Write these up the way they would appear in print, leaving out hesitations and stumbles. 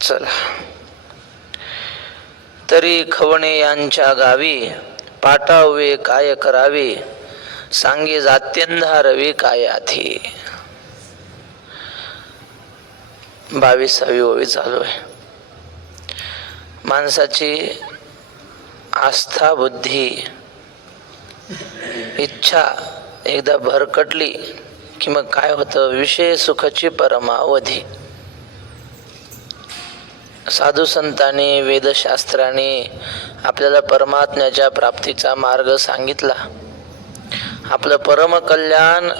चला. तरी खवणे यांच्या गावी पाटावे काय करावे, सांगे जात्यंधारवे काय आधी. 22वी ओळी चालू आहे. माणसाची आस्था बुद्धी इच्छा एकदा भरकटली कि मग काय होतं, विषय सुखाची परमावधी. साधू संतांनी वेदशास्त्राने आपल्याला परमात्म्याच्या प्राप्तीचा मार्ग सांगितला. आपलं परम कल्याण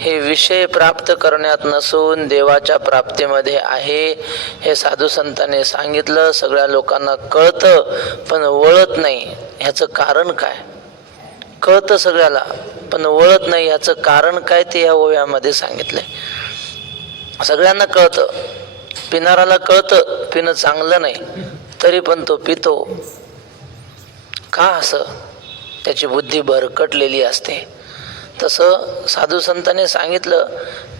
हे विषय प्राप्त करण्यात नसून देवाच्या प्राप्तीमध्ये आहे हे साधू संतांनी सांगितलं. सगळ्या लोकांना कळतं पण वळत नाही. ह्याचं कारण काय? कळतं सगळ्याला पण वळत नाही. ह्याचं कारण काय ते या ओव्यामध्ये सांगितलंय. सगळ्यांना कळतं, पिणाराला कळतं पिणं चांगलं नाही, तरी पण तो पितो. का असं? त्याची बुद्धी भरकटलेली असते. तसं साधू संतांनी सांगितलं,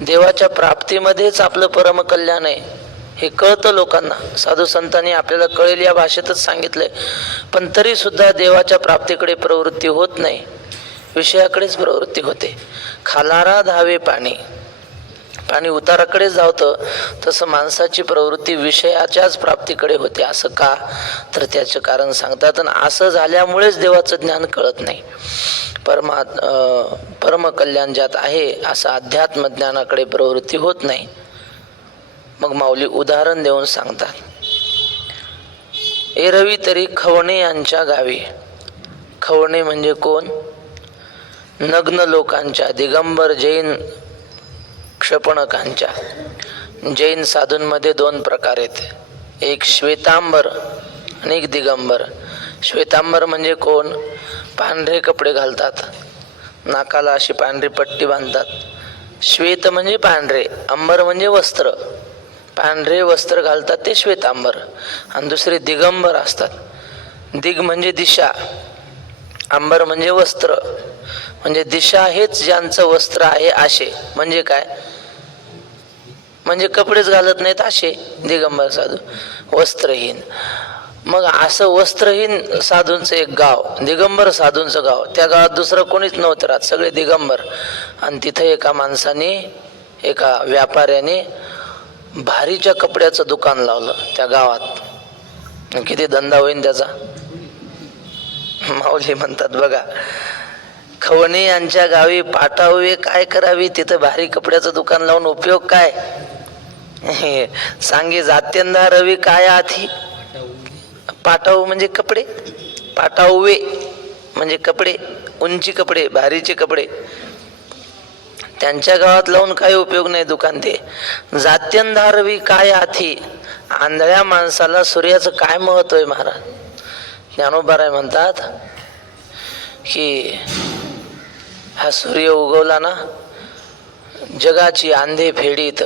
देवाच्या प्राप्तीमध्येच आपलं परम कल्याण आहे हे कळतं लोकांना. साधू संतांनी आपल्याला कळेल या भाषेतच सांगितलंय. पण तरी सुद्धा देवाच्या प्राप्तीकडे प्रवृत्ती होत नाही, विषयाकडेच प्रवृत्ती होते. खालारा धावे पाणी, पाणी उताराकडेच धावतं, तसं माणसाची प्रवृत्ती विषयाच्याच प्राप्तीकडे होते. असं का? तर त्याचं कारण सांगतात. आणि असं झाल्यामुळेच देवाचं ज्ञान कळत नाही. परम कल्याण ज्यात आहे असं अध्यात्म ज्ञानाकडे प्रवृत्ती होत नाही. मग माऊली उदाहरण देऊन सांगतात. एरवी तरी खवणे यांच्या गावी. खवणे म्हणजे कोण? नग्न लोकांच्या, दिगंबर जैन क्षपणकांच्या. जैन साधूंमध्ये 2 प्रकार आहेत, एक श्वेतांबर आणि एक दिगंबर. श्वेतांबर म्हणजे कोण? पांढरे कपडे घालतात, नाकाला अशी पांढरी पट्टी बांधतात. श्वेत म्हणजे पांढरे, अंबर म्हणजे वस्त्र. पांढरे वस्त्र घालतात ते श्वेतांबर. आणि दुसरे दिगंबर असतात. दिग म्हणजे दिशा, अंबर म्हणजे वस्त्र. म्हणजे दिशा हेच ज्यांचं वस्त्र आहे असे. म्हणजे काय? म्हणजे कपडेच घालत नाहीत असे दिगंबर साधू, वस्त्रहीन. मग असं वस्त्रहीन साधूंचं एक गाव, दिगंबर साधूंचं गाव. त्या गावात दुसरं कोणीच नव्हतं राहत, सगळे दिगंबर. आणि तिथं एका माणसाने, एका व्यापाऱ्याने भारीच्या कपड्याचं दुकान लावलं त्या गावात. किती धंदा होईन त्याचा. माऊली म्हणतात बघा, खवणे यांच्या गावी पाटावे काय करावी. तिथं भारी कपड्याचं दुकान लावून उपयोग काय? सांगे जात्यंधा रवी काय आधी. पाटाऊ म्हणजे कपडे, पाटावे म्हणजे कपडे, उंची कपडे, भारीचे कपडे. त्यांच्या गावात लावून काही उपयोग नाही दुकान ते. जात्यंधारवी काय आथी. आंधळ्या माणसाला सूर्याचं काय महत्व आहे महाराज. ज्ञानोबा म्हणतात की हा सूर्य उगवला ना, जगाची आंधे फेडीत,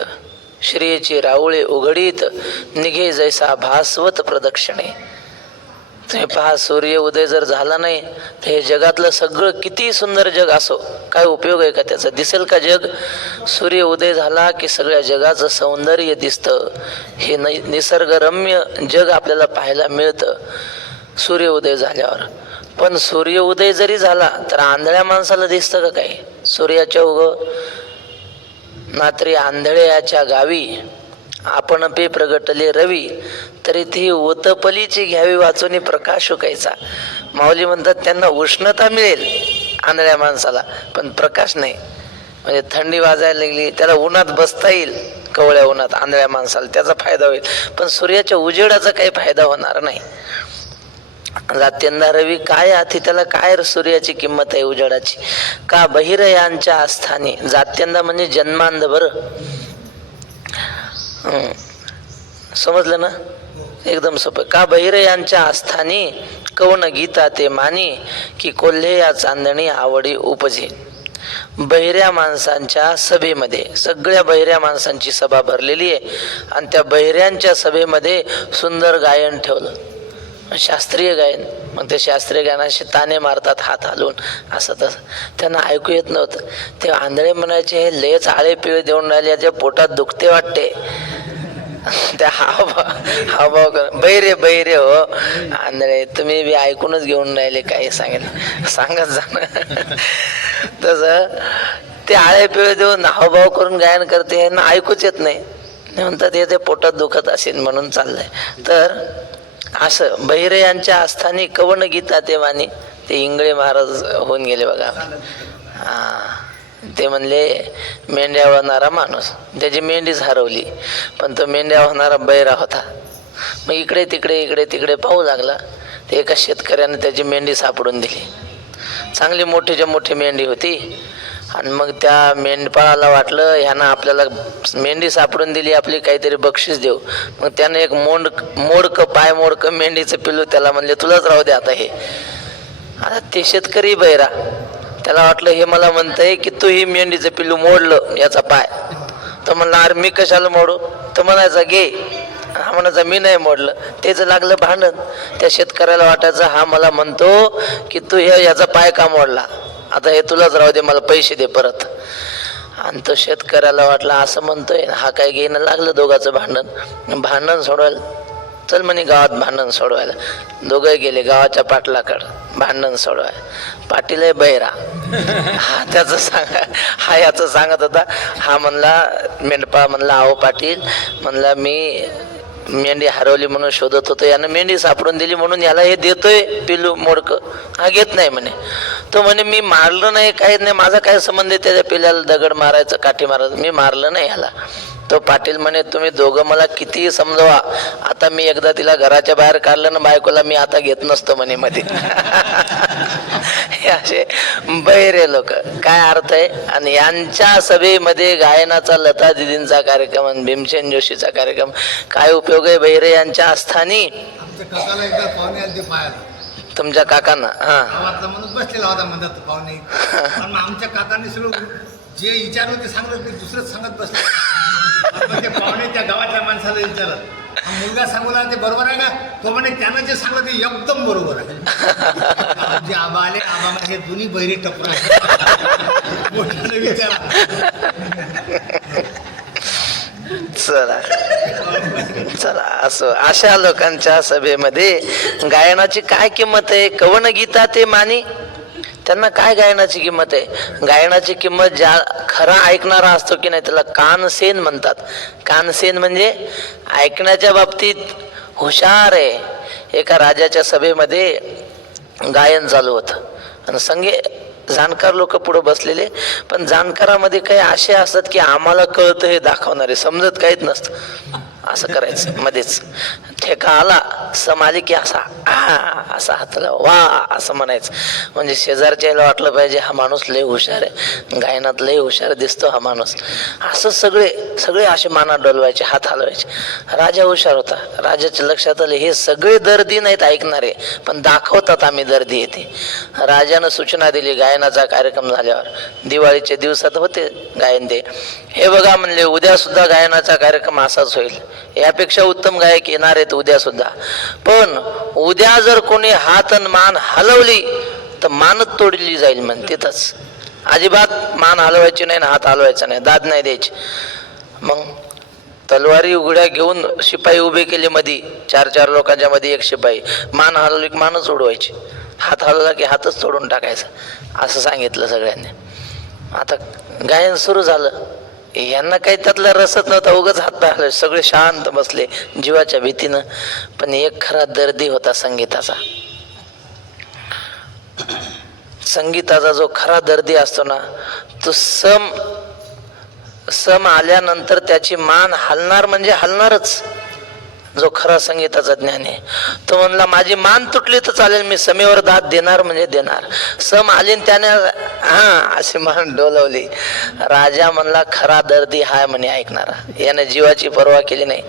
श्रेयची राऊळे उघडीत, निघे जैसा भास्वत प्रदक्षिणे. तुम्ही पहा, सूर्य उदय जर झाला नाही तर हे जगातलं सगळं किती सुंदर जग असो, काय उपयोग आहे का त्याचा? दिसेल का जग? सूर्य उदय झाला की सगळ्या जगाचं सौंदर्य दिसतं. हे निसर्गरम्य जग आपल्याला पाहायला मिळतं सूर्य उदय झाल्यावर. पण सूर्य उदय जरी झाला तर आंधळ्या माणसाला दिसतं का काही? सूर्याच्या नात्री आंधळ्याच्या गावी आपण पे प्रगटले रवी, तरी ती ओतपलीची घ्यावी वाचून प्रकाश उकायचा. माऊली म्हणतात त्यांना उष्णता मिळेल आंधळ्या माणसाला, पण प्रकाश नाही. म्हणजे थंडी वाजायला लागली त्याला उन्हात बसता येईल, कवळ्या उन्हात आंधळ्या माणसाला त्याचा फायदा होईल, पण सूर्याच्या उजेडाचा काही फायदा होणार नाही. जात्यंधा रवी काय आथी, त्याला काय सूर्याची किंमत आहे उजेडाची. का बहिर यांच्या आस्थानी. जात्यंधा म्हणजे जन्मांध. बरं समजलं ना? एकदम सोपं. का बहिर यांच्या आस्थानी कवन गीता ते मानी, की कोल्हे या चांदणी आवडी उपजे. बहिऱ्या माणसांच्या सभेमध्ये, सगळ्या बहिऱ्या माणसांची सभा भरलेली आहे आणि त्या बहिऱ्यांच्या सभेमध्ये सुंदर गायन ठेवलं, शास्त्रीय गायन. मग ते शास्त्रीय गायनाशी ताने मारतात हात हलवून, असं तसं. त्यांना ऐकू येत नव्हतं. ते आंधळे म्हणायचे, हे लेच आळे पिळे देऊन राहिले, याच्या पोटात दुखते वाटते. त्या हावभाव बैरे बैरे हो आंधळे, तुम्ही बी ऐकूनच घेऊन राहिले काही सांगत जाणं. तसं ते आळे पिळे देऊन हावभाव करून गायन करते, यांना ऐकूच येत नाही. म्हणतात हे ते पोटात दुखत असेल म्हणून चाललंय. तर असं बहिरे यांच्या आस्थानी कवन गीता ते वाणी, ते इंगळे महाराज होऊन गेले बघा. ते म्हणले मेंढ्या वळणारा माणूस, त्याची मेंढीच हरवली, पण तो मेंढ्या वळणारा बैरा होता. मग इकडे तिकडे पाहू लागला. ते एका शेतकऱ्याने त्याची मेंढी सापडून दिली. चांगली मोठीच्या मोठी मेंढी होती. आणि मग त्या मेंढपाळाला वाटलं ह्यानं आपल्याला मेंढी सापडून दिली, आपली काहीतरी बक्षीस देऊ. मग त्यानं एक पाय मोडकं मेंढीचं पिल्लू त्याला म्हणले तुलाच राहू दे आता हे. आता ते शेतकरी बैरा, त्याला वाटलं हे मला म्हणतंय की तू ही मेंढीचं पिल्लू मोडलं याचा पाय. तो म्हणला अरे मी कशाला मोडू. तो म्हणायचा घे. हा म्हणायचा मी नाही मोडलं. तेच लागलं भांडण. त्या शेतकऱ्याला वाटायचं हा मला म्हणतो की तू याचा पाय का मोडला, आता हे तुलाच राहू दे, मला पैसे दे परत. आणि तो शेतकऱ्याला वाटलं असं म्हणतोय हा काय घेणं. लागलं दोघांचं भांडण सोडवायला. चल म्हणे गावात भांडण सोडवायला. दोघं गेले गावाच्या पाटलाकडं भांडण सोडवायला. पाटील आहे बैरा, हा याचं सांगत होता. हा म्हणला मेंढपाळ म्हणला अहो पाटील म्हणला मी मेंढी हरवली म्हणून शोधत होतो, यानं मेंढी सापडून दिली म्हणून याला हे देतोय पिलू मोडक. हा घेत नाही म्हणे. तो म्हणे मी मारलं नाही, काही नाही, माझा काय संबंध आहे त्याच्या पिल्याला दगड मारायचं काठी मारायचं, मी मारलं नाही ह्याला. तो पाटील म्हणे तुम्ही दोघं मला कितीही समजवा, आता मी एकदा तिला घराच्या बाहेर काढलं ना बायकोला, मी आता घेत नसतो म्हणे मध्ये. हे असे बैरे लोक. काय अर्थ आहे. आणि यांच्या सभेमध्ये गायनाचा लता दिदींचा कार्यक्रम आणि भीमसेन जोशीचा कार्यक्रम, काय उपयोग आहे बैरे यांच्या आस्थानी. तुमच्या काकांना माणूस बसलेला होता म्हणतात पाहुणे, आमच्या काकांनी सगळं जे विचारलं ते सांगलं, ते दुसरंच सांगत बसले. पाहुणे त्या गावातल्या माणसाला विचारलं, मुलगा सांगू लागला ते बरोबर आहे का. तो म्हणे त्यानं जे सांगलं ते एकदम बरोबर आहे. जे आबा आले, आबा म्हणजे दोन्ही बहिरी टप्पर मोठ्याने विचारा. चला असो. अशा लोकांच्या सभेमध्ये गायनाची काय किंमत आहे. कवन गीता ते मानी, त्यांना काय गायनाची किंमत आहे. गायनाची किंमत ज्या खरा ऐकणारा असतो की नाही त्याला कानसेन म्हणतात. कानसेन म्हणजे ऐकण्याच्या बाबतीत हुशार आहे. एका राजाच्या सभेमध्ये गायन चालू होतं आणि संगे जाणकार लोक पुढे बसलेले, पण जाणकारामध्ये काही असे असतात की आम्हाला कळतं हे दाखवणारे, समजत काहीच नसतं. असं करायचं मध्येच ठेका आला सम आली की असा असा हाताला वा असं म्हणायचं. म्हणजे शेजारच्या याला वाटलं पाहिजे हा माणूस लय हुशार आहे, गायनात लय हुशार दिसतो हा माणूस. असं सगळे असे माना डोलवायचे, हात हलवायचे. राजा हुशार होता. राजाच्या लक्षात आले हे सगळे दर्दी नाहीत ऐकणारे, पण दाखवतात आम्ही दर्दी येते. राजानं सूचना दिली गायनाचा कार्यक्रम झाल्यावर. दिवाळीच्या दिवसात होते गायन ते. हे बघा म्हणले उद्या सुद्धा गायनाचा कार्यक्रम असाच होईल, यापेक्षा उत्तम गायक येणार आहेत उद्या सुद्धा. पण उद्या जर कोणी हात आणि मान हलवली तर मानच तोडली जाईल म्हण. तिथंच अजिबात मान हलवायची नाही ना हात हलवायचा नाही, दाद नाही द्यायची. मग तलवारी उघड्या घेऊन शिपाई उभे केले मध्ये, 4 लोकांच्या मध्ये एक शिपाई. मान हलवली की मानच उडवायची, हात हलवला की हातच तोडून टाकायचा, असं सांगितलं सगळ्यांनी. आता गायन सुरू झालं. यांना काही त्यातला रसच नव्हता, उगाच हात पाय हलवले. सगळे शांत बसले जीवाच्या भीतीनं. पण एक खरा दर्दी होता संगीताचा. संगीताचा जो खरा दर्दी असतो ना, तो सम आल्यानंतर त्याची मान हलणार म्हणजे हलणारच. जो खरा संगीताचा ज्ञान आहे तो म्हणला माझी मान तुटली तर चालेल, मी समेवर दाद देणार म्हणजे देणार. सम आली त्याने अशी मान डोलवली. राजा म्हणला खरा दर्दी हाय म्हणे ऐकणारा, याने जीवाची पर्वा केली नाही.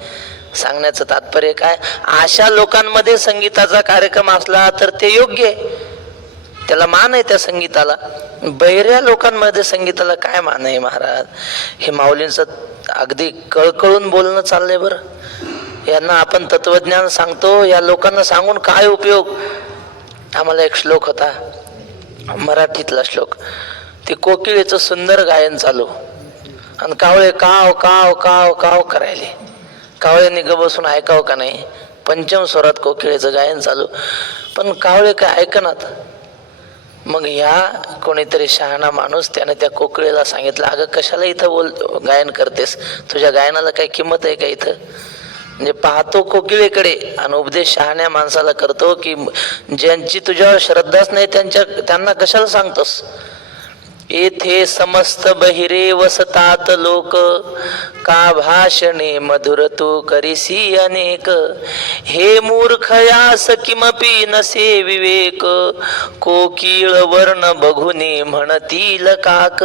सांगण्याचं तात्पर्य काय, अशा लोकांमध्ये संगीताचा कार्यक्रम असला तर ते योग्य आहे, त्याला मान आहे त्या संगीताला. बहिऱ्या लोकांमध्ये संगीताला काय मान आहे महाराज. हे माऊलींचं अगदी कळकळून बोलणं चाललंय बरं. यांना आपण तत्वज्ञान सांगतो, या लोकांना सांगून काय उपयोग. आम्हाला एक श्लोक होता मराठीतला श्लोक, ते कोकिळेचं सुंदर गायन चालू आणि कावळे काव काव काव काव करायले. कावळ्यांनी ग बसून ऐकावं का नाही? पंचम स्वरात कोकिळेचं गायन चालू, पण कावळे काय ऐकनात. मग ह्या कोणीतरी शहाणा माणूस त्याने त्या कोकिळेला सांगितलं, अगं कशाला इथं गायन करतेस, तुझ्या गायनाला काही किंमत आहे का इथं? म्हणजे पाहतो कोकिळेकडे आणि उपदेश शहाण्या माणसाला करतो की ज्यांची तुझ्यावर श्रद्धाच नाही त्यांना कशाला सांगतोस. येथे समस्त बहिरे वसतात लोक, का भाषणे मधुर तू करीसी अनेक. हे मूर्ख यास किमपी नसे विवेक, कोकिळ वर्ण बघुनी म्हणतील काक.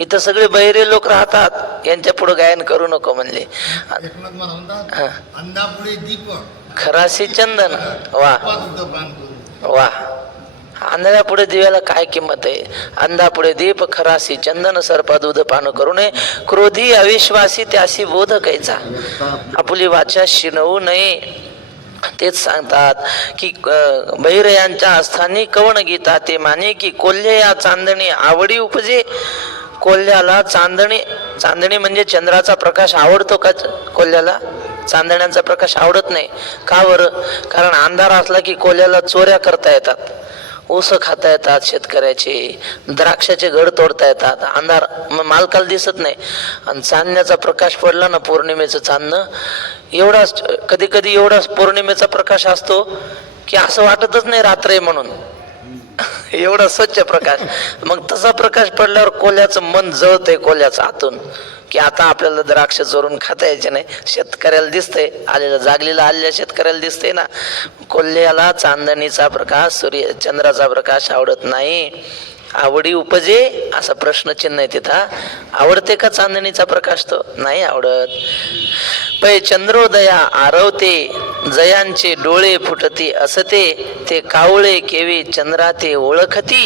इथं सगळे बहिरे लोक राहतात, यांच्या पुढे गायन करू नको म्हणले. एकनाथ महाराज म्हणतात, अंधापुढे दीप खरासी चंदन. वा पान करू. वा, आंधळ्या पुढे दिव्याला काय किंमत आहे? अंधा पुढे दीप खरासी चंदन, सर्पा दूध पान करू नये, क्रोधी अविश्वासी त्यासी बोध कैचा. आपली वाचा शिनवू नये. तेच सांगतात की बहिरयांच्या स्थानी कवण गीता ते माने, की कोल्हे या चांदणी आवडी उपजे. कोल्ह्याला चांदणी म्हणजे चंद्राचा प्रकाश आवडतो का? कोल्ह्याला चांदण्यांचा प्रकाश आवडत नाही. का बरं? कारण अंधार असला की कोल्ह्याला चोऱ्या करता येतात, ऊस खाता येतात, शेतकऱ्याचे द्राक्षाचे घड तोडता येतात. अंधार मालकाला दिसत नाही. आणि चांदण्याचा प्रकाश पडला ना, पौर्णिमेचं चांदणं, एवढाच कधी कधी एवढाच पौर्णिमेचा प्रकाश असतो की असं वाटतच नाही रात्र आहे म्हणून, एवढा स्वच्छ प्रकाश. मग तसा प्रकाश पडल्यावर कोल्ह्याचं मन जळतंय, कोल्ह्याचं आतून, की आता आपल्याला द्राक्ष चोरून खाता यायचे नाही. शेतकऱ्याला दिसतंय, जागलेला आलेल्या शेतकऱ्याला दिसतंय ना. कोल्ह्याला चांदणीचा प्रकाश, चंद्राचा प्रकाश आवडत नाही. आवडी उपजे असा प्रश्नचिन्ह आहे तिथं. आवडते का चांदणीचा प्रकाश? तो नाही आवडत. पै चंद्रोदया आरवते, जयांचे डोळे फुटती असते, ते कावळे केवी चंद्राते ओळखती.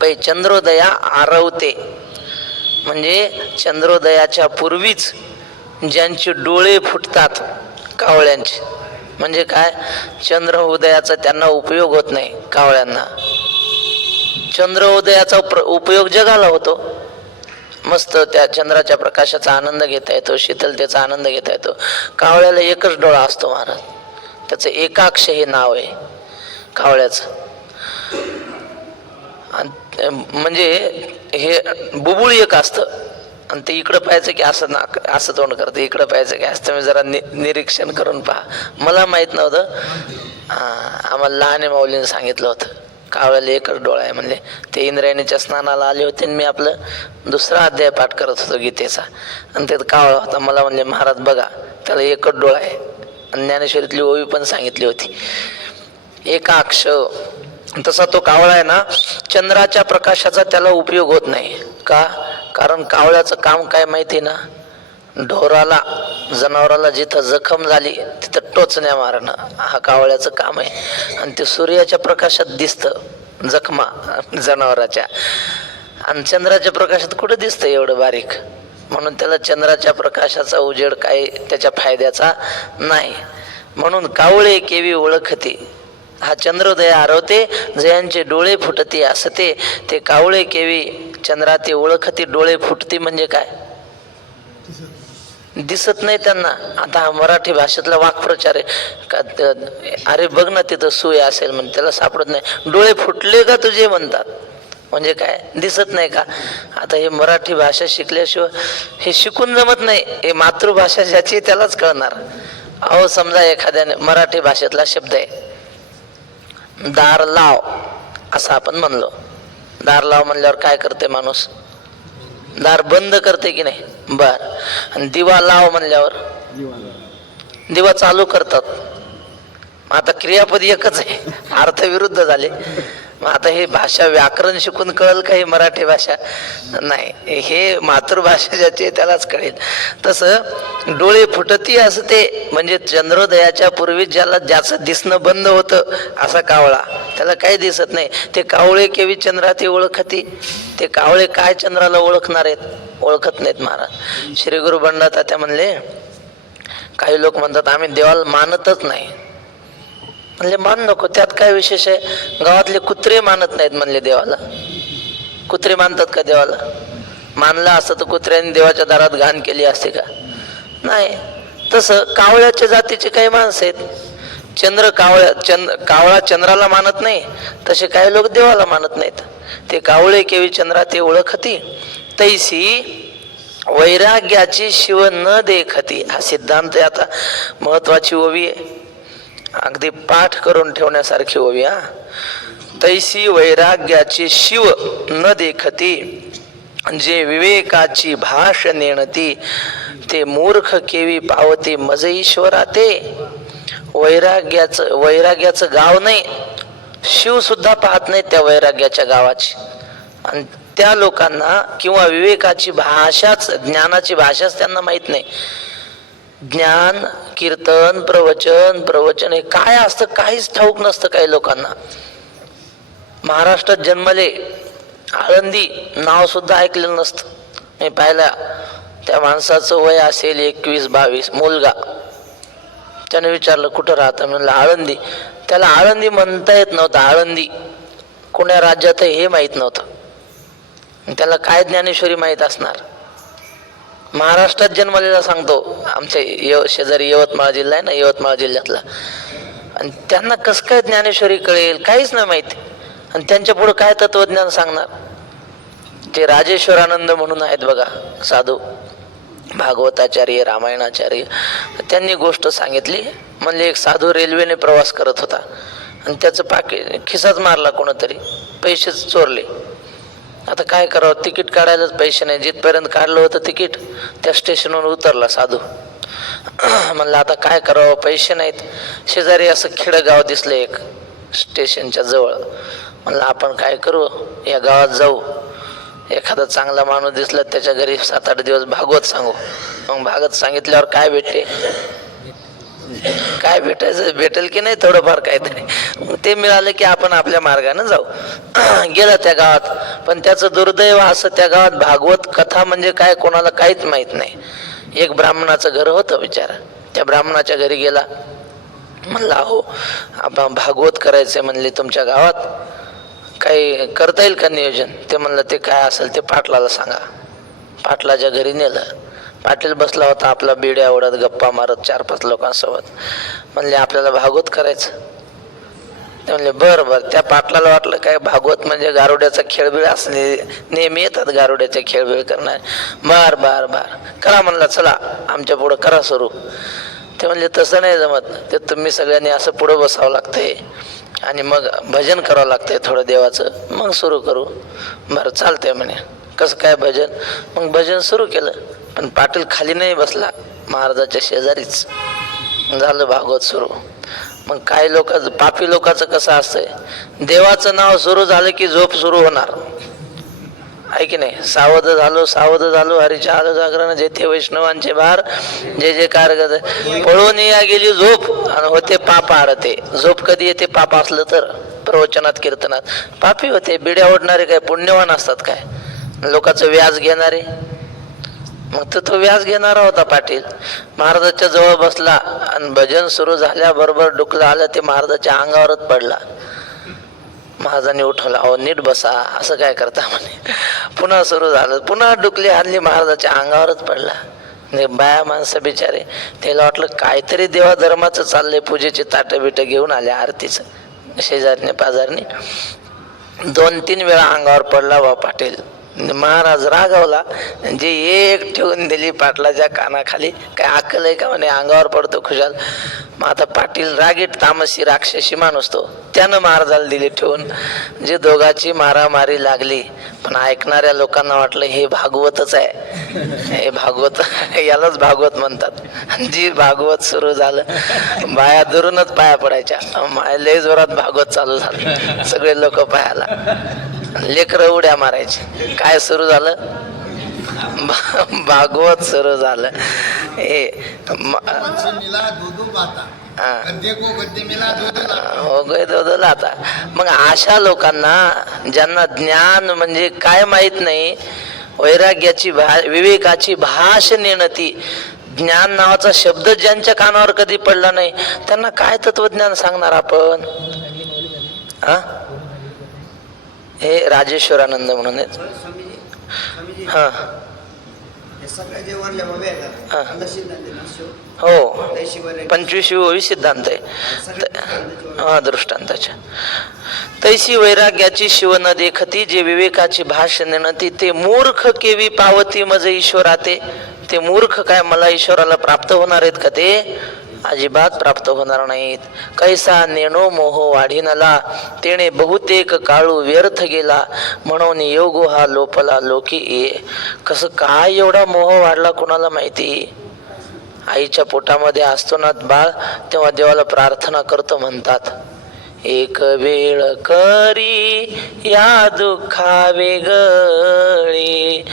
पै चंद्रोदया आरवते म्हणजे चंद्रोदयाच्या पूर्वीच ज्यांचे डोळे फुटतात कावळ्यांचे. म्हणजे काय? चंद्र उदयाचा त्यांना उपयोग होत नाही कावळ्यांना. चंद्र उदयाचा उपयोग जगाला होतो. मस्त त्या चंद्राच्या प्रकाशाचा आनंद घेता येतो, शीतलतेचा आनंद घेता येतो. कावळ्याला एकच डोळा असतो महाराज, त्याचं एकाक्ष हे नाव आहे कावळ्याचं. म्हणजे हे बुबुळ एक असतं आणि ते इकडं पाहायचं की असं नाक असं तोंड करतं, इकडं पाहायचं की असं. तुम्ही जरा निरीक्षण करून पहा. मला माहित नव्हतं, आम्हाला लहाने माऊलीने सांगितलं होतं कावळ्याला एकच डोळा आहे म्हणजे. ते इंद्रायणीच्या स्नानाला आले होते आणि मी आपलं दुसरा अध्याय पाठ करत होतो गीतेचा, आणि त्यात कावळा होता. मला म्हणले, महाराज बघा त्याला एकच डोळा आहे. आणि ज्ञानेश्वरीतली ओवी पण सांगितली होती, एकाक्ष. तसा तो कावळा आहे ना, चंद्राच्या प्रकाशाचा त्याला उपयोग होत नाही. का? कारण कावळ्याचं काम काय माहिती ना, ढोराला जनावराला जिथं जखम झाली तिथं टोचण्या मारणं, हा कावळ्याचं काम आहे. आणि ते सूर्याच्या प्रकाशात दिसतं जखमा जनावराच्या, आणि चंद्राच्या प्रकाशात कुठं दिसतं एवढं बारीक. म्हणून त्याला चंद्राच्या प्रकाशाचा उजेड काही त्याच्या फायद्याचा नाही. म्हणून कावळे केवी ओळखते, हा चंद्रोदय आरवते, जयांचे डोळे फुटती असते, ते कावळे केवी चंद्राते ओळखती. डोळे फुटती म्हणजे काय? दिसत नाही त्यांना. आता हा मराठी भाषेतला वाक्प्रचार आहे का, अरे बघ ना तिथं सुय असेल म्हणजे त्याला सापडत नाही. डोळे फुटले का तुझे म्हणतात, म्हणजे काय? दिसत नाही का? आता हे मराठी भाषा शिकल्याशिवाय हे शिकून जमत नाही. हे मातृभाषा ज्याची त्यालाच कळणार. अहो समजा एखाद्याने मराठी भाषेतला शब्द आहे दार लाव, असं आपण म्हणलो. दार लाव म्हणल्यावर काय करते माणूस? दार बंद करते की नाही? बर. आणि दिवा लाव म्हणल्यावर दिवा चालू करतात. आता क्रियापद एकच आहे, अर्थ विरुद्ध झाले. मग आता हे भाषा व्याकरण शिकून कळेल का ही मराठी भाषा? नाही, हे मातृभाषा ज्याची त्यालाच कळेल. तसं डोळे फुटती असते म्हणजे चंद्रोदयाच्या पूर्वी ज्याचं दिसणं बंद होतं असा कावळा, त्याला काही दिसत नाही. ते कावळे केवी चंद्राती ओळखती. ते कावळे काय चंद्राला ओळखणार आहेत? ओळखत नाहीत महाराज. श्री गुरु बंडा तात्या म्हणले, काही लोक म्हणतात आम्ही देवाला मानतच नाही. म्हणले मान नको, त्यात काय विशेष आहे? गावातले कुत्रे मानत नाहीत म्हणले देवाला. कुत्रे मानतात का देवाला? मानलं असतं तर कुत्र्याने देवाच्या दारात घाण केली असते का? नाही. तसं कावळ्याच्या जातीचे काही माणसं आहेत, कावळा चंद्राला मानत नाही, तसे काही लोक देवाला मानत नाहीत. ते कावळे केवी चंद्रा ते ओळखती, तैसी वैराग्याची शिव न देखती. हा सिद्धांत आता महत्वाची ओवी आहे, अगदी पाठ करून ठेवण्यासारखी ओवी. हा, तैसी वैराग्याची शिव न देखती, जे विवेकाची भाष नेणती, ते मूर्ख केवी पावती मज ईश्वरा. ते वैराग्याचं गाव नाही, शिव सुद्धा पाहत नाही त्या वैराग्याच्या गावाची. आणि त्या लोकांना किंवा विवेकाची भाषाच, ज्ञानाची भाषाच त्यांना माहित नाही. ज्ञान, कीर्तन, प्रवचन हे काय असतं काहीच ठाऊक नसतं काही लोकांना. महाराष्ट्रात जन्मले, आळंदी नाव सुद्धा ऐकलेलं नसतं. मी पाहिला त्या माणसाचं वय असेल 21-22, मुलगा. त्याने विचारलं कुठं राहतं, म्हणलं आळंदी. त्याला आळंदी म्हणता येत नव्हतं, आळंदी कोण्या राज्यात आहे हे माहीत नव्हतं. त्याला काय ज्ञानेश्वरी माहीत असणार. महाराष्ट्रात जन्मलेला सांगतो, आमच्या शेजारी यवतमाळ जिल्हा आहे ना, यवतमाळ जिल्ह्यातला. आणि त्यांना कसं काय ज्ञानेश्वरी कळेल, काहीच नाही माहिती. आणि त्यांच्या पुढे काय तत्वज्ञान सांगणार. ते राजेश्वरानंद म्हणून आहेत बघा, साधू, भागवताचार्य, रामायणाचार्य. त्यांनी गोष्ट सांगितली. म्हणजे एक साधू रेल्वेने प्रवास करत होता आणि त्याचं पाकिट खिसाच मारला कोणतरी, पैसेच चोरले. आता काय करावं, तिकीट काढायलाच पैसे नाही. जिथपर्यंत काढलं होतं तिकीट त्या स्टेशनवर उतरला साधू. म्हणलं आता काय करावं, पैसे नाहीत. शेजारी असं खेडगाव दिसलं एक स्टेशनच्या जवळ. म्हणलं आपण काय करू, या गावात जाऊ, एखादा चांगला माणूस दिसला त्याच्या घरी 7-8 दिवस भागवत सांगू. मग भागवत सांगितल्यावर काय भेटते, काय भेटायचं, भेटेल की नाही थोडंफार काहीतरी. ते मिळालं की आपण आपल्या मार्गाने जाऊ. गेला त्या गावात, पण त्याचं दुर्दैव असं, त्या गावात भागवत कथा म्हणजे काय कोणाला काहीच माहित नाही. एक ब्राह्मणाचं घर होतं बिचारा. त्या ब्राह्मणाच्या घरी गेला. म्हणला अहो आपण भागवत करायचंय म्हणले तुमच्या गावात, काही करता येईल का नियोजन. ते म्हणलं ते काय असेल ते पाटलाला सांगा. पाटलाच्या घरी नेलं. पाटील बसला होता आपला बिड्या ओढत गप्पा मारत 4-5 लोकांसोबत. म्हणले आपल्याला भागवत करायचं. ते म्हणले बरं. त्या पाटलाला वाटलं काय भागवत म्हणजे गारुड्याचा खेळबिळ असणे, नेहमी येतात गारुड्याचा खेळबिळ करणार. बार करा म्हणला, चला आमच्या पुढं करा सुरू. ते म्हणले तसं नाही जमत, ते तुम्ही सगळ्यांनी असं पुढं बसावं लागतंय आणि मग भजन करावं लागतंय थोडं देवाचं, मग सुरू करू. बरं चालतंय म्हणे. कसं काय भजन. मग भजन सुरू केलं. पण पाटील खाली नाही बसला, महाराजाच्या शेजारीच. झालं भागवत सुरू. मग काही लोक, पापी लोकांचं कसं असतंय, देवाचं नाव सुरू झालं की झोप सुरू होणार आहे की नाही. सावध झालो हरीच्या आलं जागरण, जेथे वैष्णवांचे भार जे जे कारगत. पळून या गेली झोप आणि होते पाप आडते. झोप कधी येते, पाप असलं तर. प्रवचनात कीर्तनात पापी होते. बिड्या ओढणारे काय पुण्यवान असतात काय, लोकांचं व्याज घेणारे. मग तो व्याज घेणारा होता पाटील. महाराजाच्या जवळ बसला आणि भजन सुरू झाल्याबरोबर डुकलं आलं ते महाराजाच्या अंगावरच पडला. महाराजांनी उठवला, अहो नीट बसा, असं काय करता म्हणे. पुन्हा सुरू झालं, पुन्हा डुकली हल्ली महाराजाच्या अंगावरच पडला. बाया माणसं बिचारे, त्याला वाटलं काहीतरी देवा धर्माचं चाललंय, पूजेचे ताटं बिटं घेऊन आले आरतीचं. शेजारने पाजारने 2-3 वेळा अंगावर पडला बा पाटील. महाराज रागावला, जे एक ठेवून दिली पाटलाच्या कानाखाली. काय अक्कल आहे का म्हणे, अंगावर पडतो खुशाल. मग आता पाटील रागीट तामसी राक्षसी माणूस तो, त्यानं महाराजाला दिली ठेवून. जे दोघाची मारामारी लागली, पण ऐकणाऱ्या लोकांना वाटलं हे भागवतच आहे, हे भागवत, यालाच भागवत म्हणतात. जी भागवत सुरू झालं, बाया दुरूनच पाया पडायच्या. लय जोरात भागवत चालू झालं, सगळे लोक पायाला, लेकरं उड्या मारायचे. काय सुरू झालं, भागवत सुरू झालं. हे आता मग अशा लोकांना ज्यांना ज्ञान म्हणजे काय माहित नाही, वैराग्याची विवेकाची भाष नेणती, ज्ञान नावाचा शब्द ज्यांच्या कानावर कधी पडला नाही, त्यांना काय तत्वज्ञान सांगणार आपण. हे राजेश्वरानंद म्हणून आहेत. हा सगळ्या जे वरल्या बाबा येतात हो 25वी सिद्धांत आहे हा दृष्टांताच्या. तैसी वैराग्याची शिव न देखती, जे विवेकाची भाष्य नेणती, ते मूर्ख केवी पावती मज ईश्वराते. ते मूर्ख काय मला ईश्वराला प्राप्त होणार आहेत का? ते अजिबात प्राप्त होणार नाहीत. कैसा नेणो मोह वाढीनला, तेणे बहुतेक काळू व्यर्थ गेला, म्हणून योग हा लोपला लोकी ये. कसं काय एवढा मोह वाढला कुणाला माहिती. आईच्या पोटामध्ये असतो ना बाळ, तेव्हा देवाला प्रार्थना करतो, म्हणतात एक वेळ करी या दुःखा वेगळी,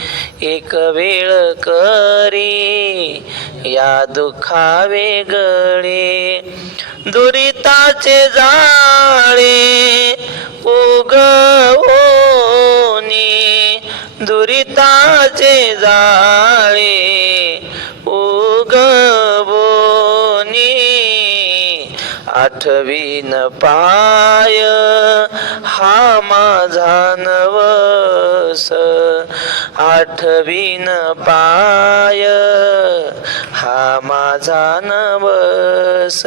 एक वेळ करी या दुःखा वेगळे, दुरिताचे जाळे उगवोनी, दुरिताचे जाळे उगवोनी, आठवीन पाय हा माझा नवस, आठवीन पाय हा माझा नवस.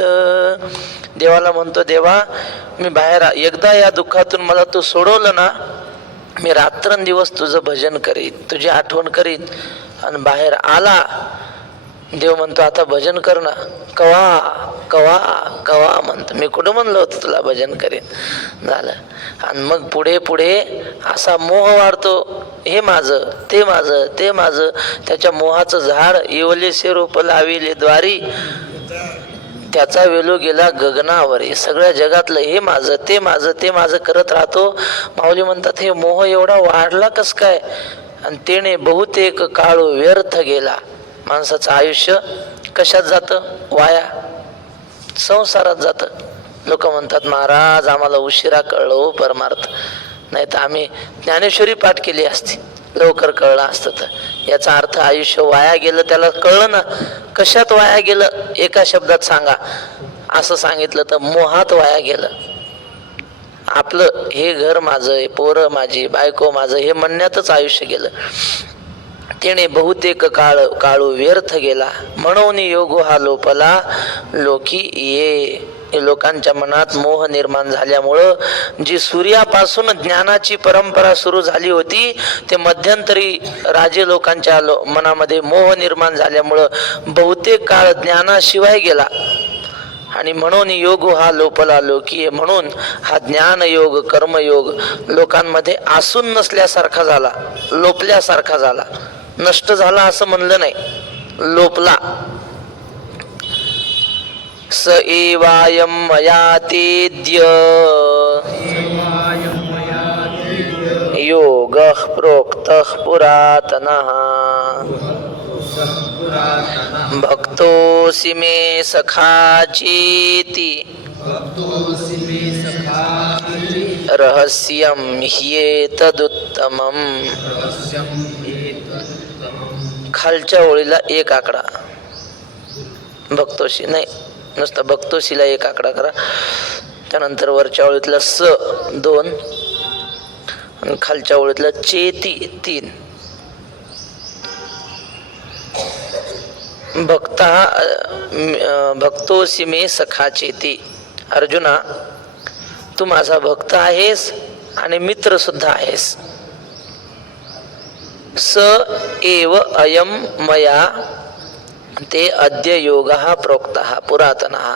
देवाला म्हणतो, देवा मी बाहेर एकदा या दुःखातून मला तू सोडवलं ना, मी रात्रंदिवस तुझं भजन करीन, तुझी आठवण करीन. आणि बाहेर आला देव म्हणतो आता भजन कर ना. कवा कवा कवा म्हणतो. मी कुठं म्हणलं होतं तुला भजन करीन. झालं. आणि मग पुढे पुढे असा मोह वाढतो, हे माझं ते माझं ते माझं. त्याच्या मोहाचं झाड इवलेसे रोप लाविले द्वारी, त्याचा वेलो गेला गगनावरी. सगळ्या जगातलं हे माझं ते माझं ते माझं करत राहतो. माऊली म्हणतात हे मोह एवढा वाढला कस काय. आणि तेने बहुतेक काळ व्यर्थ गेला. माणसाचं आयुष्य कशात जातं? वाया, संसारात जातं. लोक म्हणतात महाराज आम्हाला उशिरा कळलो परमार्थ, नाही तर आम्ही ज्ञानेश्वरी पाठ केली असती, लवकर कळलं असतं. तर याचा अर्थ आयुष्य वाया गेलं. त्याला कळलं ना कशात वाया गेलं, एका शब्दात सांगा. असं सांगितलं तर मोहात वाया गेलं. आपलं हे घर माझं, पोरं माझी, बायको माझं हे म्हणण्यातच आयुष्य गेलं. तेने बहुतेक काळू व्यर्थ गेला, म्हणून योग हा लोपला लोकी ये. लोकांच्या मनात मोह निर्माण झाल्यामुळं जी सूर्यापासून ज्ञानाची परंपरा सुरू झाली होती, ते मध्यंतरी राजे लोकांच्या मनामध्ये मोह निर्माण झाल्यामुळं बहुतेक काळ ज्ञानाशिवाय गेला. आणि म्हणून योग हा लोपला लोकी. म्हणून हा ज्ञान योग कर्मयोग लोकांमध्ये आसून नसल्यासारखा झाला, लोपल्यासारखा झाला. नष्ट झाला असं म्हणलं नाही, लोपला. स एवायं मया तेद्य योगः प्रोक्तः पुरातनः, भक्तोऽसि मे सखाचेति, रहस्यं ह्येतदुत्तमम्. खालच्या ओळीला एक आकडा, भक्तोशी नाही, नुसतं भक्तोशीला एक आकडा करा. त्यानंतर वरच्या ओळीतला स 2 आणि खालच्या ओळीतला चेती 3. भक्तोसी मे सखा चेती. अर्जुना तू माझा भक्त आहेस आणि मित्र सुद्धा आहेस. स एव अयम मया ते अद्य योग प्रोक्तः पुरातनः.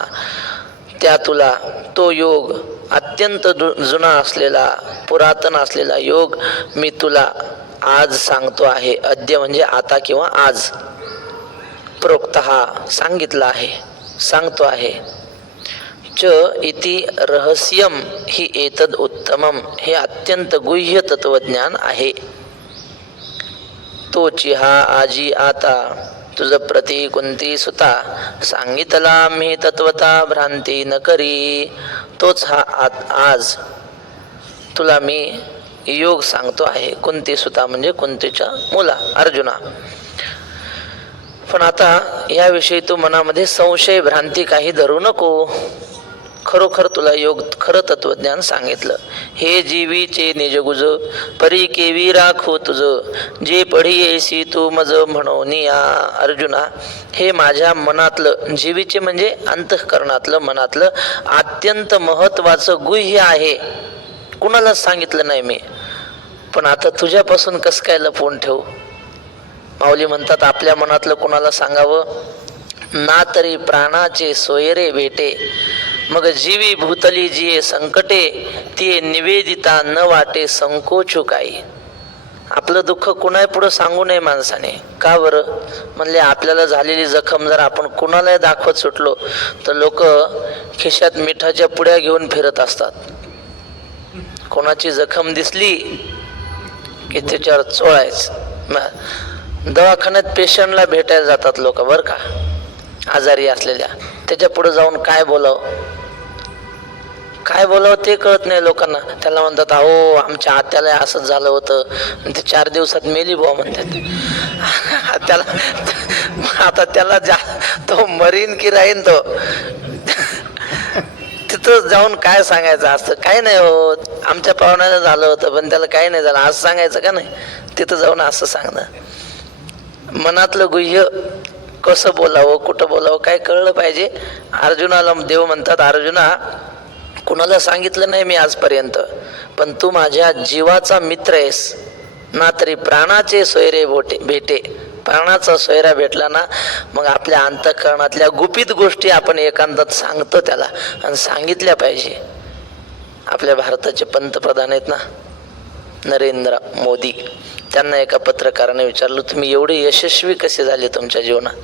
त्या तुला तो योग अत्यंत जुना असलेला पुरातन असलेला योग मी तुला आज सांगतो आहे. अद्य म्हणजे आता किंवा आज. प्रोक्तः सांगितलं आहे, सांगतो आहे. च इति रहस्यम ही एतद उत्तमम. हे अत्यंत गुह्य तत्वज्ञान आहे. तोची हा आजी आता तुझ प्रती कुंती सुता, सांगितला मी तत्वता भ्रांती न करी. तोच हा आज तुला मी योग सांगतो आहे. कुंती सुता म्हणजे कुंतीच्या मुला अर्जुना. पण आता याविषयी तू मनामध्ये संशय भ्रांती काही धरू नको. खरोखर तुला योग खरं तत्वज्ञान सांगितलं. हे जीवीचे निजगुज परी केवी राखो तुझ, जे पढी येसी तू मज म्हणून या. अर्जुना, हे माझ्या मनातलं, जीवीचे म्हणजे अंतःकरणातलं, मनातलं अत्यंत महत्वाचं गुह्य आहे. कुणालाच सांगितलं नाही मी, पण आता तुझ्यापासून कसं काय लपवून ठेवू? माऊली म्हणतात, आपल्या मनातलं कुणाला सांगावं? ना तरी प्राणाचे सोयरे भेटे, मग जीवी भूतली जिये संकटे, ती निवेदिता न वाटे संकोचू काही. आपलं दुःख कुणा पुढं सांगू नये माणसाने. का बरं? म्हणले आपल्याला झालेली जखम जर आपण कुणालाही दाखवत सुटलो तर लोक खिशात मिठाच्या पुड्या घेऊन फिरत असतात. कोणाची जखम दिसली की त्याच्यावर चोळायचं. दवाखान्यात पेशंटला भेटायला जातात लोक बरं का, आजारी असलेल्या. त्याच्या पुढे जाऊन काय बोलावं ते कळत नाही लोकांना. त्याला म्हणतात, अहो आमच्या आत्याला असंच झालं होतं आणि ते 4 दिवसात मेली बुवा म्हणतात. आता त्याला तो मरीन की राहीन तो. तिथं जाऊन काय सांगायचं असतं? काही नाही होत, आमच्या पाहुण्याला झालं होतं पण त्याला काही नाही झालं असं सांगायचं का नाही? तिथं जाऊन असं सांगणं. मनातलं गुह्य कसं बोलावं, कुठं बोलावं काय कळलं पाहिजे. अर्जुनाला देव म्हणतात, अर्जुना कुणाला सांगितलं नाही मी आजपर्यंत, पण तू माझ्या जीवाचा मित्र आहेस. ना तरी प्राणाचे सोयरे भेटे, प्राणाचा सोयरा भेटला ना मग आपल्या अंतःकरणातल्या गुपित गोष्टी आपण एकांतात सांगतो त्याला, आणि सांगितल्या पाहिजे. आपल्या भारताचे पंतप्रधान आहेत ना नरेंद्र मोदी, त्यांना एका पत्रकाराने विचारलं, तुम्ही एवढे यशस्वी कसे झाले तुमच्या जीवनात?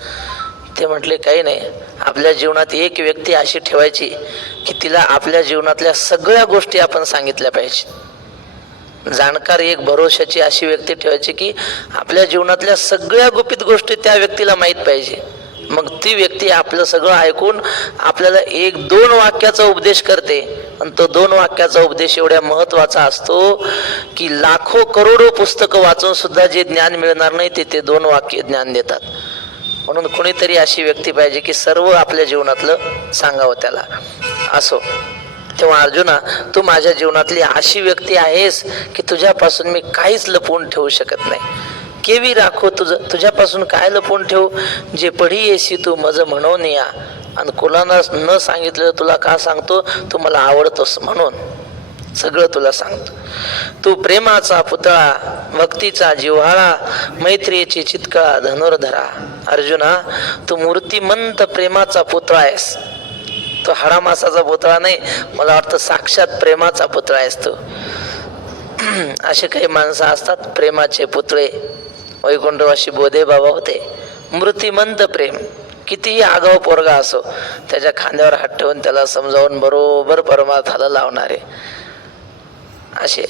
ते म्हटले, काही नाही, आपल्या जीवनात एक व्यक्ती अशी ठेवायची की तिला आपल्या जीवनातल्या सगळ्या गोष्टी आपण सांगितल्या पाहिजे. जाणकार एक भरोशाची अशी व्यक्ती ठेवायची की आपल्या जीवनातल्या सगळ्या गुपित गोष्टी त्या व्यक्तीला माहीत पाहिजे. मग ती व्यक्ती आपलं सगळं ऐकून आपल्याला 1-2 वाक्याचा उपदेश करते, आणि तो 2 वाक्याचा उपदेश एवढ्या महत्वाचा असतो की लाखो करोडो पुस्तकं वाचून सुद्धा जे ज्ञान मिळणार नाही ते 2 वाक्य ज्ञान देतात. म्हणून कोणीतरी अशी व्यक्ती पाहिजे की सर्व आपल्या जीवनातलं सांगावं त्याला. असो, तेव्हा अर्जुना तू माझ्या जीवनातली अशी व्यक्ती आहेस की तुझ्यापासून मी काहीच लपवून ठेवू शकत नाही. केवी राखो तुझ्यापासून काय लपवून ठेवू? जे पढी येशी तू मज म्हणून या. आणि कुणाला न सांगितलं तुला का सांगतो? तू मला आवडतोस म्हणून सगळं तुला सांगतो. तू प्रेमाचा पुतळा, भक्तीचा जिव्हाळा, मैत्रीची चितकळा धनुर्धरा. अर्जुना, तू मूर्तिमंत प्रेमाचा पुतळा आहेस. तो हाडामासाचा पुतळा नाही, मला वाटतं साक्षात प्रेमाचा पुतळा आहेस तू. असे काही माणसं असतात प्रेमाचे पुतळे. वैकुंठवासी बोधे बाबा होते. मूर्तिमंत प्रेम, कितीही आगाऊ पोरगा असो त्याच्या खांद्यावर हात ठेवून त्याला समजावून बरोबर परमार्थाला लावणारे असे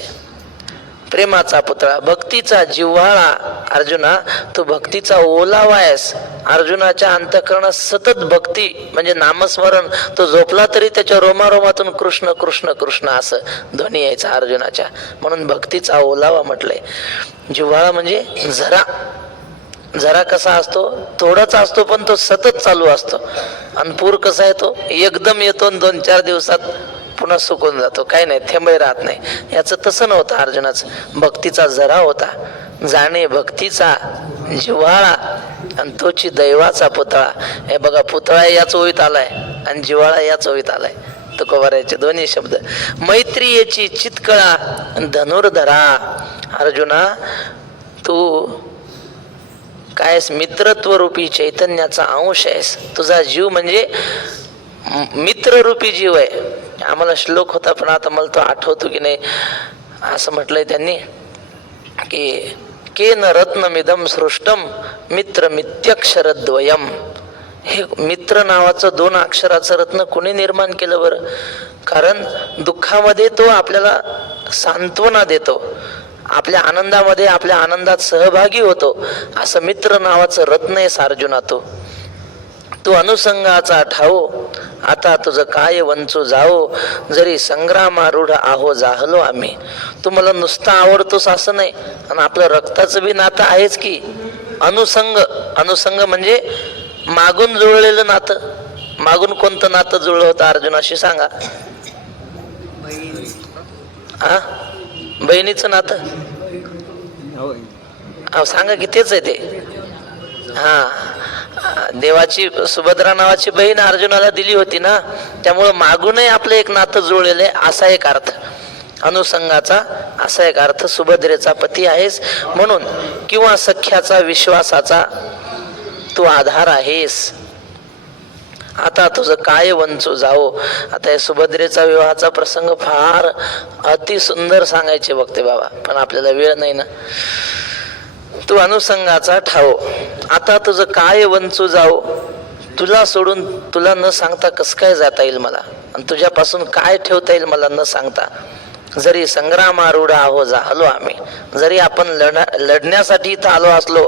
प्रेमाचा पुतळा. भक्तीचा जिव्हाळा. अर्जुना, तू भक्तीचा ओलावा आहेस. अर्जुनाच्या अंतःकरणात सतत भक्ती म्हणजे नामस्मरण. तो झोपला तरी त्याच्या रोमारोमातून कृष्ण कृष्ण कृष्ण असं ध्वनी यायचा अर्जुनाच्या. म्हणून भक्तीचा ओलावा म्हटलंय. जिव्हाळा म्हणजे जरा कसा असतो? थोडाच असतो पण तो सतत चालू असतो. आणि पूर कसा येतो? एकदम येतो 2-4 दिवसात पुन्हा सुकून जातो. काय नाही, थेंबही राहत नाही. याचं तसं नव्हतं अर्जुनाचं. भक्तीचा झरा होता. जाणे भक्तीचा जिव्हाळा आणि तोची दैवाचा पुतळा. हे बघा, पुतळा याच ओळीत आलाय आणि जिव्हाळा याच ओळीत आलाय. तुकोबाराचे दोन्ही शब्द. मैत्री याची चितकळा धनुर्धरा. अर्जुना, तू काय मित्रत्व रूपी चैतन्याचा अंश आहेस. तुझा जीव म्हणजे मित्ररूपी जीव आहे. आम्हाला श्लोक होता पण आता मला तो आठवतो की नाही. असं म्हटलंय त्यांनी की केन रत्नमिदम सृष्टम मित्र मित्यक्षरद्वयम. हे मित्र नावाचं 2 अक्षराचं रत्न कोणी निर्माण केलं बरं? कारण दुःखामध्ये तो आपल्याला सांत्वना देतो, आपल्या आनंदामध्ये आपल्या आनंदात सहभागी होतो. असं मित्र नावाचं रत्न आहे अर्जुना. तू अनुसंगाचा ठावो, आता तुझं काय वंचू जाओ, जरी संग्रामारूढ आहो जाहलो आम्ही. तू मला नुसतं आवडतोस असं नाही, आणि आपलं रक्ताचं बी नातं आहेच की. अनुसंग म्हणजे मागून जुळलेलं नातं. मागून कोणतं नातं जुळलं होतं अर्जुनाशी सांगा. हा, बहिणीचं नातं. सांगा की तेच आहे ते. हा, देवाची सुभद्रा नावाची बहीण अर्जुनाला दिली होती ना, त्यामुळं मागूनही आपलं एक नातं जुळलेलं आहे असा एक अर्थ अनुसंगाचा, असा एक अर्थ. सुभद्रेचा पती आहेस म्हणून, किंवा सख्याचा विश्वासाचा तू आधार आहेस. आता तुझं काय वंचू जाओ. आता या सुभद्रेचा विवाहाचा प्रसंग फार अति सुंदर सांगायचे बघते बाबा, पण आपल्याला वेळ नाही ना. तू अनुसंगाचा ठाव, आता तुझं काय वंचू जाओ. तुला सोडून, तुला न सांगता कसं काय जाता येईल मला, आणि तुझ्यापासून काय ठेवता येईल मला न सांगता. जरी संग्रामारूढ आहो झालो आम्ही, जरी आपण लढण्यासाठी इथं आलो असलो,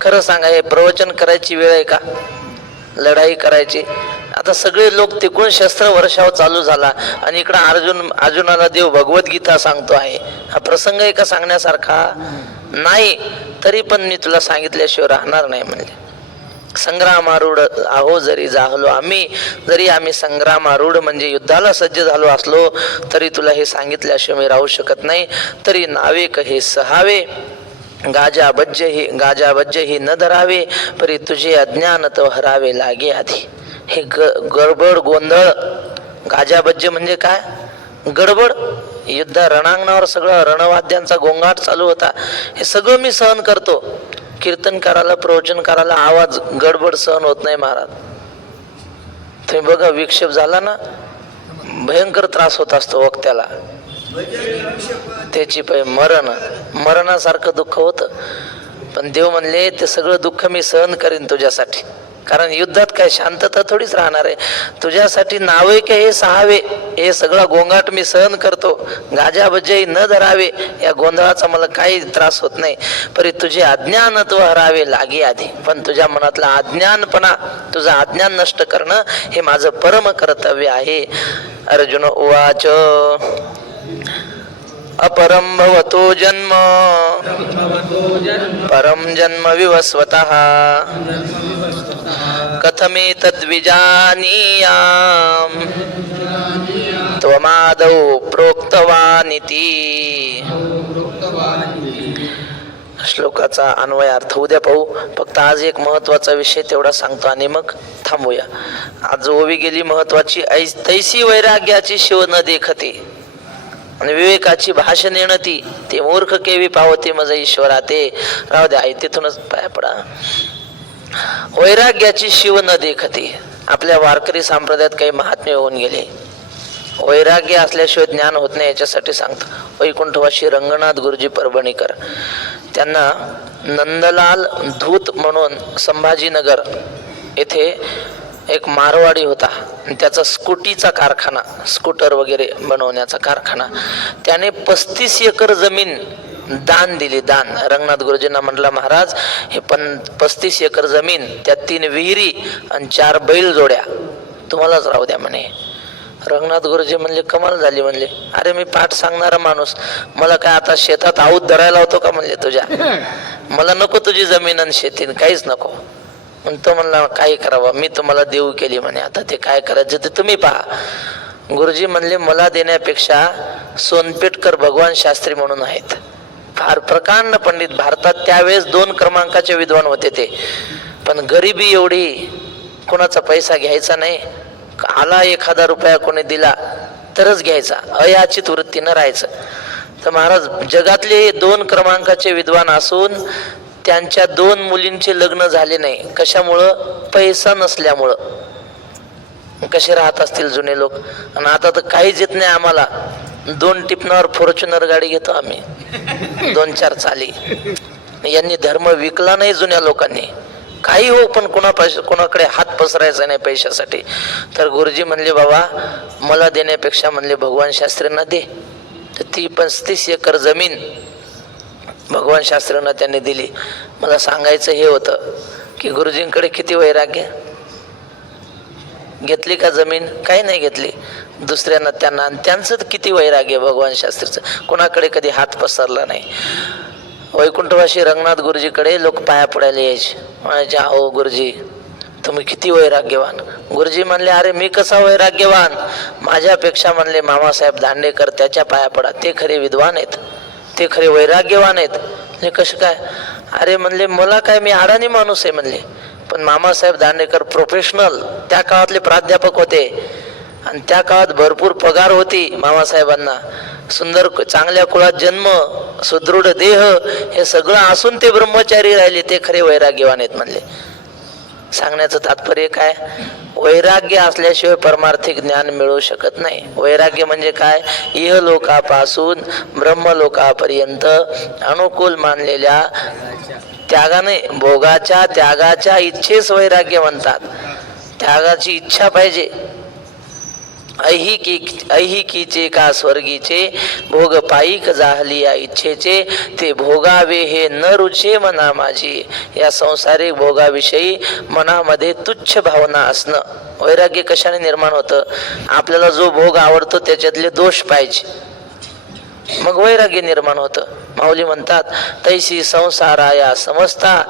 खरं सांगा हे प्रवचन करायची वेळ आहे का? लढाई करायची. आता सगळे लोक तिकडून शस्त्र वर्षाव चालू झाला आणि इकडं अर्जुनाला देव भगवद्गीता सांगतो आहे. हा प्रसंग आहे का सांगण्यासारखा? नाही. तरी पण मी तुला सांगितल्याशिवाय राहणार नाही म्हणले. संग्रामारूढ आहो जरी झालो आम्ही, जरी आम्ही संग्रामारूढ म्हणजे युद्धाला सज्ज झालो असलो, तरी तुला हे सांगितल्याशिवाय मी राहू शकत नाही. तरी नावेक हे सहावे, गाजाबज्ज ही न धरावे, परी तुझे अज्ञान तो हरावे लागे आधी. हे गडबड गोंधळ. गाजाबज्ज म्हणजे काय? गडबड. युद्ध रणांगणावर सगळं रणवाद्यांचा गोंगाट चालू होता. हे सगळं मी सहन करतो. कीर्तनकाराला, प्रवचनकाराला आवाज गडबड सहन होत नाही महाराज. तुम्ही बघा, विक्षेप झाला ना, भयंकर त्रास होत असतो वक्त्याला. त्याची मरणासारखं दुःख होतं. पण देव म्हणले ते सगळं दुःख मी सहन करीन तुझ्यासाठी, कारण युद्धात काय शांतता थोडीच राहणार आहे. तुझ्यासाठी नावे के हे सहावे, हे सगळा गोंगाट मी सहन करतो. गाजाबजाई न धरावे, या गोंधळाचा मला काही त्रास होत नाही. परी तुझे अज्ञानत्व हरावे लागे आधी, पण तुझ्या मनातला अज्ञानपणा, तुझं अज्ञान नष्ट करणं हे माझं परम कर्तव्य आहे. अर्जुन उवाच अपरम भवतो जन्म परम जन्म विवस्वतः कथमेतद्विजानीयाम् त्वमादौ प्रोक्तवानिति. श्लोकाचा अन्वयार्थ उद्या पाहू. फक्त आज एक महत्वाचा विषय तेवढा सांगतो आणि मग थांबूया. आज ओवी गेली महत्वाची. तैसी वैराग्याची शिव न देखते, आणि विवेकाची भाषण येणती, ते मूर्ख केवी पावते मज ईश्वरा. ते राहू द्या, आई तिथूनच पाया पडा. वैराग्याची शिव न देखते. आपल्या वारकरी संप्रदायात काही महात्मे होऊन गेले. वैराग्य असल्याशिवाय ज्ञान होत नाही, याच्यासाठी सांगतो. वैकुंठवासी रंगनाथ गुरुजी परभणीकर, त्यांना नंदलाल धूत म्हणून संभाजीनगर येथे एक मारवाडी होता. त्याचा स्कूटीचा कारखाना, स्कूटर वगैरे बनवण्याचा कारखाना. त्याने 35 एकर जमीन दान दिली. दान रंगनाथ गुरुजींना म्हटला, महाराज हे 35 एकर जमीन, त्यात 3 विहिरी आणि 4 बैल जोड्या तुम्हालाच राहू द्या म्हणे. रंगनाथ गुरुजी म्हणले, कमाल झाली म्हणले. अरे मी पाठ सांगणारा माणूस, मला काय आता शेतात आऊत धरायला होतो का म्हणले तुझ्या? मला नको तुझी जमीन आणि शेतीन, काहीच नको. तो म्हणला, काही करावं, मी तुम्हाला देऊ केली म्हणे, आता ते काय करायचं ते तुम्ही पहा. गुरुजी म्हणले, मला देण्यापेक्षा सोनपेठकर भगवान शास्त्री म्हणून आहेत, फार प्रकांड पंडित, भारतात त्यावेळेस 2 क्रमांकाचे विद्वान होते ते. पण गरिबी एवढी, कोणाचा पैसा घ्यायचा नाही. आला 1000 रुपया कोणी दिला तरच घ्यायचा, अयाचित वृत्तीनं राहायचं. तर महाराज जगातले 2 क्रमांकाचे विद्वान असून त्यांच्या 2 मुलींचे लग्न झाले नाही. कशामुळं? पैसा नसल्यामुळं. कसे राहत असतील जुने लोक. आणि आता तर काहीच येत नाही आम्हाला. 2 टिपणावर फॉर्च्युनर गाडी घेतो आम्ही, 2-4 चाली. यांनी धर्म विकला नाही जुन्या लोकांनी. काही हो, पण कोणाकडे हात पसरायचा नाही पैशासाठी. तर गुरुजी म्हणले, बाबा मला देण्यापेक्षा म्हणले भगवान शास्त्रींना दे. तर ती 35 एकर जमीन भगवान शास्त्रींना त्यांनी दिली. मला सांगायचं हे होतं की गुरुजींकडे किती वैराग्य. घेतली का जमीन? काही नाही घेतली. दुसऱ्यांना त्यांना, त्यांचं किती वैराग्य भगवान शास्त्रीचं. कोणाकडे कधी हात पसरला नाही. वैकुंठवासी रंगनाथ गुरुजीकडे लोक पाया पडायला यायचे. म्हणायचे, अहो गुरुजी तुम्ही किती वैराग्यवान. गुरुजी म्हणले अरे मी कसा वैराग्यवान, माझ्यापेक्षा म्हणले मामासाहेब दांडेकर त्याच्या पाया पडा, ते खरे विद्वान आहेत, ते खरे वैराग्यवान आहेत. म्हणजे कसं काय? अरे म्हणले मला काय, मी अडाणी माणूस आहे म्हणले, पण मामासाहेब दांडेकर प्रोफेशनल त्या काळातले प्राध्यापक होते आणि त्या काळात भरपूर पगार होती मामासाहेबांना, सुंदर चांगल्या कुळात जन्म, सुदृढ देह, हे सगळं असून ते ब्रह्मचारी राहिले, ते खरे वैराग्यवान आहेत म्हणले. सांगण्याचं तात्पर्य काय? वैराग्य असल्याशिवाय परमार्थिक ज्ञान मिळू शकत नाही. वैराग्य म्हणजे काय? इहलोकापासून ब्रह्मलोकापर्यंत अनुकूल मानलेल्या त्यागाने, भोगाच्या त्यागाच्या इच्छेस वैराग्य म्हणतात. त्यागाची इच्छा पाहिजे. ऐहिकीचे का स्वर्गीचे भोग पायिक जाहली या इच्छेचे, ते भोगावे हे न रुचे मना माझी. या संसारिक भोगाविषयी मनामध्ये तुच्छ भावना असणं. वैराग्य कशाने निर्माण होतं? आपल्याला जो भोग आवडतो त्याच्यातले दोष पाहिजे, मग वैराग्य निर्माण होतं. माऊली म्हणतात तैसी संसाराया समजता,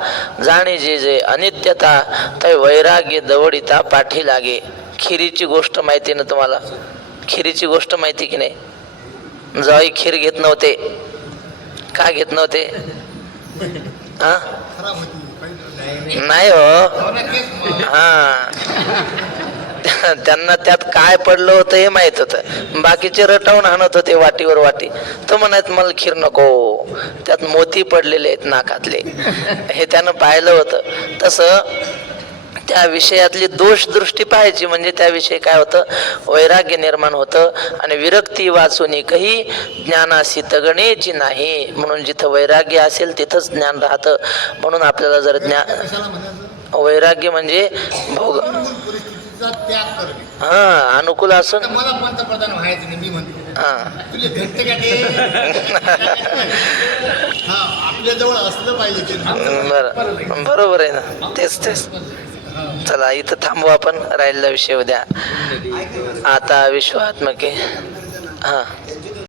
जाणे जे जे अनित्यता, तै वैराग्य दवडिता पाठी लागे. खिरीची गोष्ट माहिती ना तुम्हाला? खिरीची गोष्ट माहिती की नाही? जाई खीर घेत नव्हते. का घेत नव्हते? हा नाही हो, हा त्यांना त्यात काय पडलं होतं हे माहित होतं. बाकीचे रटावून आणत होते वाटीवर वाटी. तो म्हणायत मला खीर नको, त्यात मोती पडलेले आहेत नाकातले, हे त्यानं पाहिलं होतं. तसं त्या विषयातली दोष दृष्टी पाहायची, म्हणजे त्याविषयी काय होतं? वैराग्य निर्माण होतं. आणि विरक्ती वाचून एकही ज्ञानासी तगणेची नाही. म्हणून जिथं वैराग्य असेल तिथंच ज्ञान राहतं. म्हणून आपल्याला जर वैराग्य म्हणजे भोग, त्याग करणे. हा अनुकूल असून मला पंतप्रधान व्हायचं नाही, मी म्हणते हा तुला भेटते का ते? हा आपल्या जवळ असलं पाहिजे ते. बरोबर आहे ना, तेच. चला इथं थांबू आपण, राहिलेला विषय उद्या. आता विश्वात्मके हा